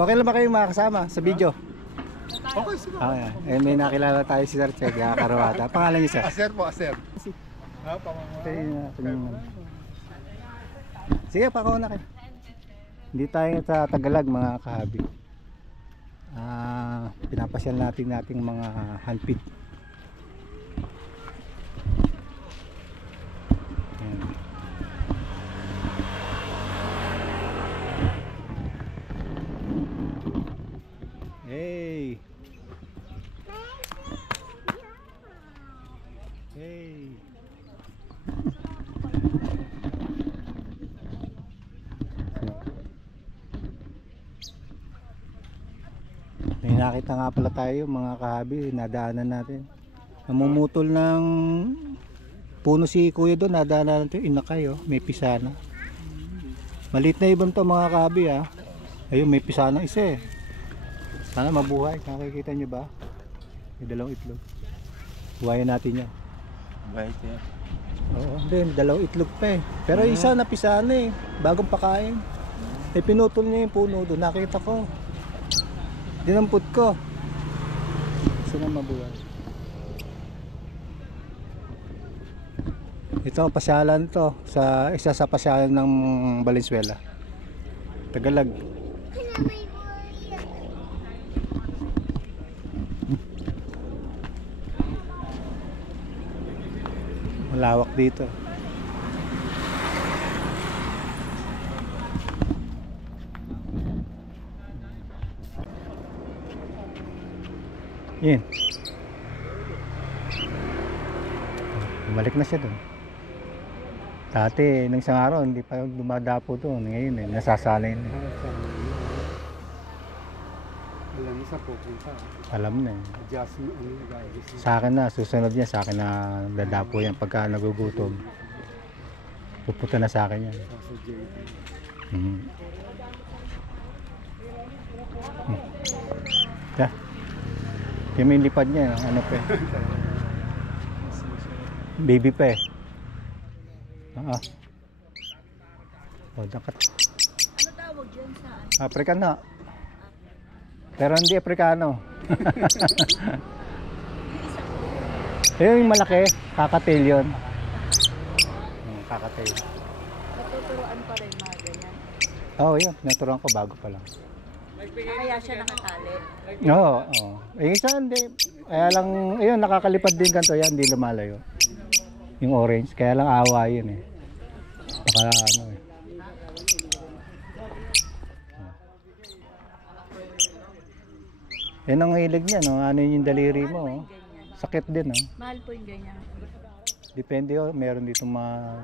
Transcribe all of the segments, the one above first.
Okay lang ba kayo makasama sa video? Okay, sige. May nakilala tayo si Sir Che, Karawata. Pangalan niyo, sir? Aser po, Aser. Sige, pakauna kayo. Hindi tayo sa Tagalog, mga kahabi. Pinapasyal nating mga handpid. Hey. Hey. May nakita nga pala tayo, mga kahabi, nadaanan natin. Namumutol ng puno si kuya doon, nadaanan natin. Inakay, oh, may pisana. Maliit na ibon to, mga kahabi, ah. Ayun, may pisana isa, eh. Sana mabuhay. Nakikita nyo ba? May dalawang itlog. Buhayan natin yan. Bait yan. Oo, hindi. Dalawang itlog pa, eh. Pero isa napisana, eh. Bagong pakain. Eh, pinutol niya yung puno doon. Nakita ko. Dinampot ko. Sana mabuhay. Ito, pasyalan to. Isa sa pasyalan ng Valenzuela. Tagalog. Malawak dito. Yan. Bumalik na siya doon. Dati, nang isang araw, hindi pa dumadapo doon. Ngayon, nasasanay na. Alam mo sa pupunta. Alam na, eh. Adjustment, nag-adjust. Sa akin na, susunod niya, sa akin na dadapo yan pagka nagugutom. Pupunta na sa akin yan. Sa JP. Yeah. Kaya may lipad niya, ano pa, eh. Baby pa, eh. Oh, dapat. Ano tawag dyan sa Afrikano. Pero hindi Afrikano. Ayun yung malaki, kakatail yun. Kakatail. Natuturuan pa rin mga ganyan. Oo, yun. Naturuan ko bago pa lang. Kaya siya nakatali. Oo, oo. Eh, isa hindi. Kaya lang, ayun, nakakalipad din ganito yan, hindi lumalayo. Yung orange, kaya lang awa yun, eh. Baka ano, eh. Yan ang hilig niya, no? Ano yung daliri mo, oh. Sakit din, oh. Mahal po yung ganyan. Depende, oh. Meron dito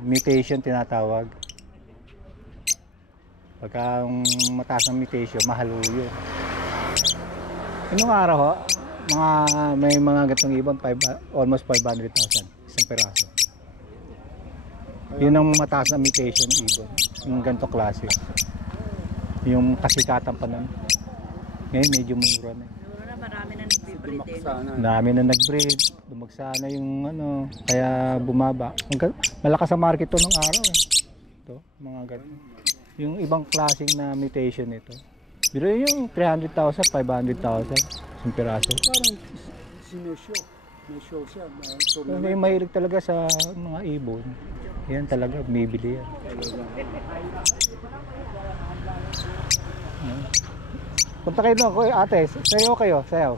mutation tinatawag. Pagka mataas ng mutation, mahal ho yun. Inong araw, ho, may mga gatong ibon, almost 500,000 isang peraso. Yun ang mataas na mutation ng ibon, yung ganito klase. Yung kasikatan pa nun. Ngayon medyo mura na. Marami na nag-breed din. Marami na nag-breed, dumagsa na yung ano, kaya bumaba. Malakas ang market to ng araw, eh. Ito, mga ganito. Yung ibang klaseng na mutation nito. Pero yung 300,000, 500,000 isang piraso. Parang sineshow. May show siya. Kung may mahilig talaga sa mga ibon, yan talaga, bibili yan. Punta kayo doon, ate, sayo kayo, sayo.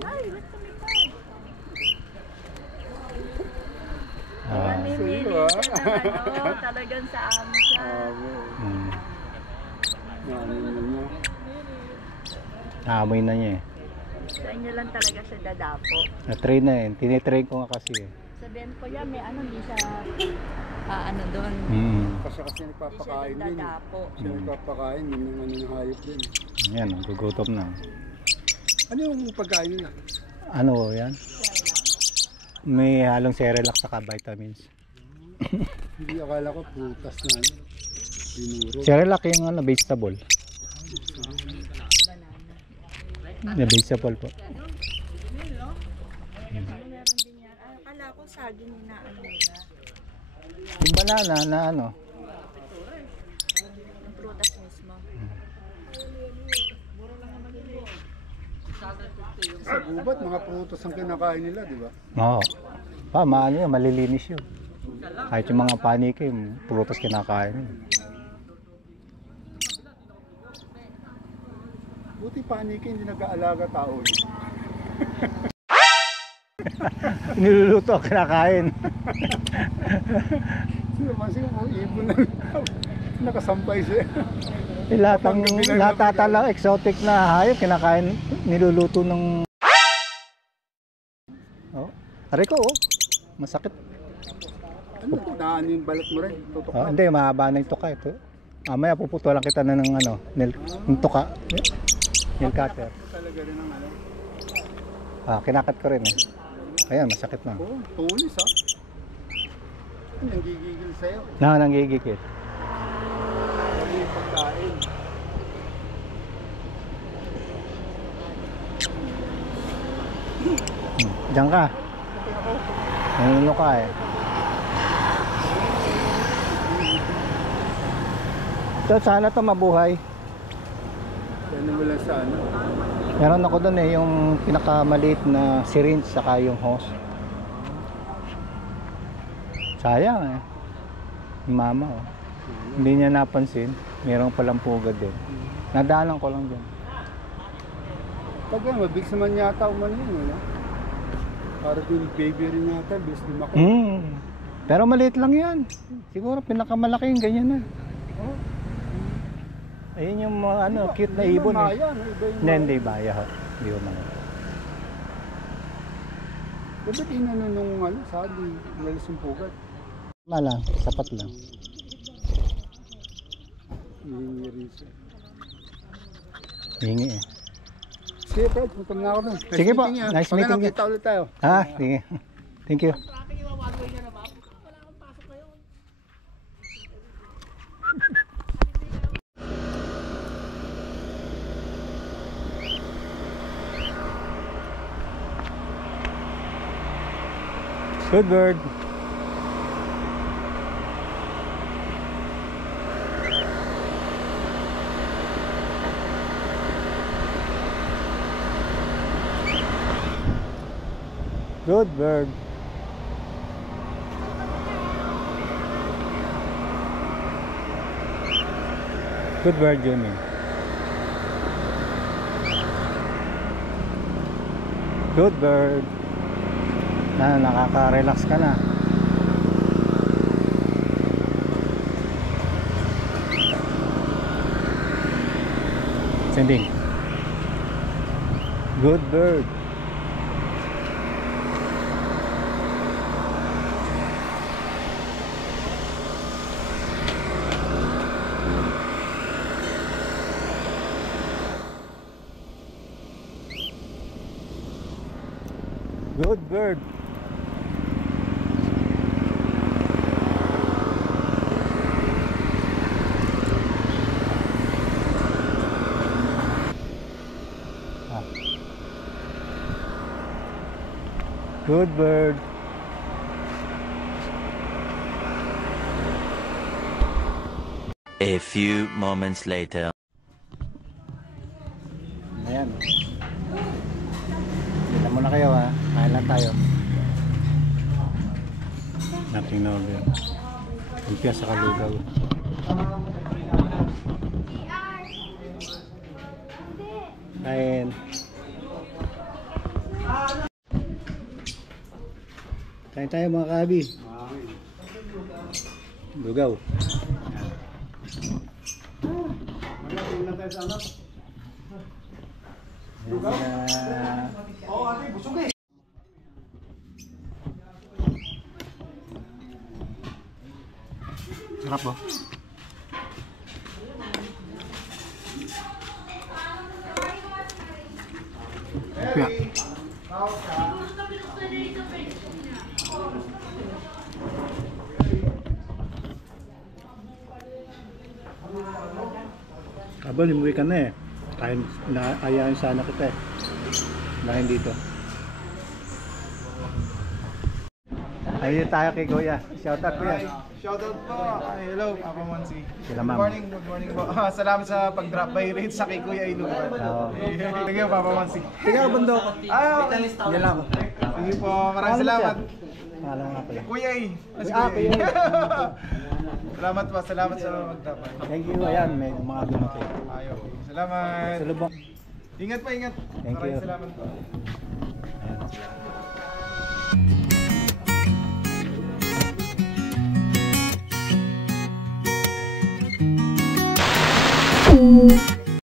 Ay, ba't tumipay? Namimili siya ng ano, talagang sa amo siya. Naamoy na niya, eh. Sa inyo lang talaga siya dadapo. Na-train na, eh. Tinitrain ko nga kasi, eh. Sabihin ko yan, may ano, hindi siya ano doon. Kasi Hindi siya nagpapakain doon din. dadapo. Kasi nagpapakain, yun yung ano yung hayop din. Yan, gugutom na. Ano yung pagkain nila? Ano yan? May halong Cerelac saka vitamins. Hindi, akala ko prutas na ano. Binuro. Cerelac yung ano, vegetable. Vegetable po. Meron din yan. Akala ko saging na ano nila. Yung banana na ano. Yung prutas mismo. Sa gubat, mga prutas ang kinakain nila, di ba? Oo. Maano yun, malilinis yun. Kahit yung mga paniki, yung prutas kinakain yun. Buti paniki, hindi nag-aalaga tao. Niluluto, kinakain. Sino pansin ko, ibon na nakasampay siya. Lahat lang exotic na hayop, kinakain, niluluto ng... Oh, aray ko, oh. Masakit. Ano, daan yung balat mo rin, tutok Oh, na. hindi, mahaba na yung tuka ito. Mamaya puputulan kita na ng ano, ng tuka. Nail cutter. Talaga rin ang ano. Kinakat ko rin eh. Ayan, masakit na. Oo, tulis ha. Nanggigigil sa'yo. Nanggigigil. Ano yung pagkain? Diyan ka. Nanuno ka eh. Ito, sana to mabuhay. Yan naman lang sa ano. Meron ako doon eh, yung pinakamaliit na syringe saka yung hose. Sayang eh. Yung mama oh. Hindi niya napansin. Meron palang pugad din. Nadaanan ko lang dyan. Pag yan, mabilis naman yata umano yun, ano? Para din baby rin yata, bilis lumaki. Pero maliit lang yan. Siguro pinakamalaki yung ganyan na. Oh. Ayun yung mga ano, cute na ibon eh. Maya, no? Iba yung Hindi baya ho. Hindi ko mga. Dapat inano nung ano, sabi, nalis yung pugat. Malang, sapat lang. Hihingi rin siya. Hingi eh. Sige, Fred, punta na ako dun. Sige po, meeting, nice Pag meeting you. nakita ulit tayo. Sige. Thank you. Good bird. Good bird. Good bird, Jimmy. Good bird. Nakaka-relax ka na. Sending. Good bird. Good bird. Good bird. A few moments later. Ayan. Dito muna kayo ha. Kain lang tayo. Nothing na order. Lumpia sa kalugaw. Kain. Kain tayo mga kabi. Lugaw. Muna tayo sa ano? Oo, ate, busog eh. Sarap ba? Lumpia. Aba, limuwi ka na eh. Ayahin sana kita eh. Dahil dito. Ayun tayo kay Kuya. Shout out Kuya. Shoutout po. Hello, Papa Monsi. Sila, ma'am. Good morning po. Salamat sa pag-drop by rate sa kay Kuya Inuman. Oo. Thank you, Papa Monsi. Tiga bundok. Okay. Yan lang. Sige po, maraming salamat. Alam nga pala. Kuya I. Si Kuya. Salamat po, salamat sa mag-drop by. Thank you. Ayan, may mga dumating. Ayaw. Salamat. Salubong. Ingat pa, ingat. Thank Maraming you. salamat po. Ayan.